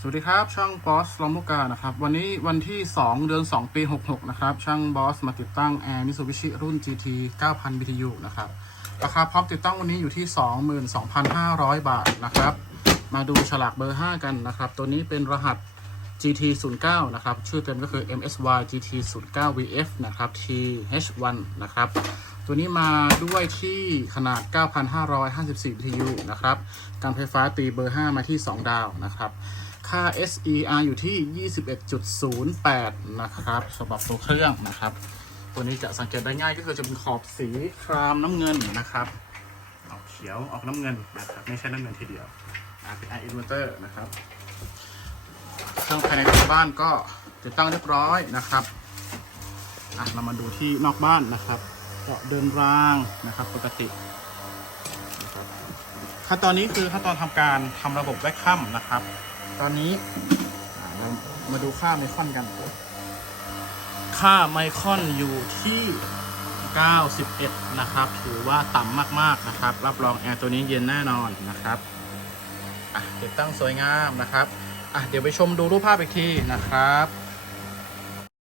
สวัสดีครับ ช่างบอสลอมุกานะครับ วันนี้วันที่ 2 เดือน 2 ปี 66 นะครับ ช่างบอสมาติดตั้งแอร์มิ s ูบิชิรุ่น GT 9000 BTU นะครับ ราคาพร้อมติดตั้งวันนี้อยู่ที่ 22,500 บาทนะครับ มาดูฉลากเบอร์ 5 กันนะครับ ตัวนี้เป็นรหัส GT 09นะครับ ชื่อเต็มก็คือ MSY GT 09 VF นะครับ TH1 นะครับ ตัวนี้มาด้วยที่ขนาด 9,554 BTU นะครับ การไฟฟ้าตีเบอร์ 5 มาที่ 2 ดาวนะครับ ค่า SER อยู่ที่ 21.08 นะครับสำหรับตัวเครื่องนะครับ ตัวนี้จะสังเกตได้ง่ายก็คือจะเป็นขอบสีครามน้ำเงินนะครับออกเขียวออกน้ำเงินนะครับไม่ใช่น้ำเงินทีเดียวอ่าเป็น i inverter นะครับ เครื่องภายในตัวบ้านก็ติดตั้งเรียบร้อยนะครับอะเรามาดูที่นอกบ้านนะครับก็เดินรางนะครับปกติขั้นตอนนี้คือขั้นตอนทำการทำระบบแวคคัมนะครับ ตอนนี้เรามาดูค่าไมคอนกัน ค่าไมคอนอยู่ที่ 91 นะครับ ถือว่าต่ำมากๆนะครับ รับรองแอร์ตัวนี้เย็นแน่นอนนะครับติดตั้งสวยงามนะครับอะเดี๋ยวไปชมดูรูปภาพอีกทีนะครับ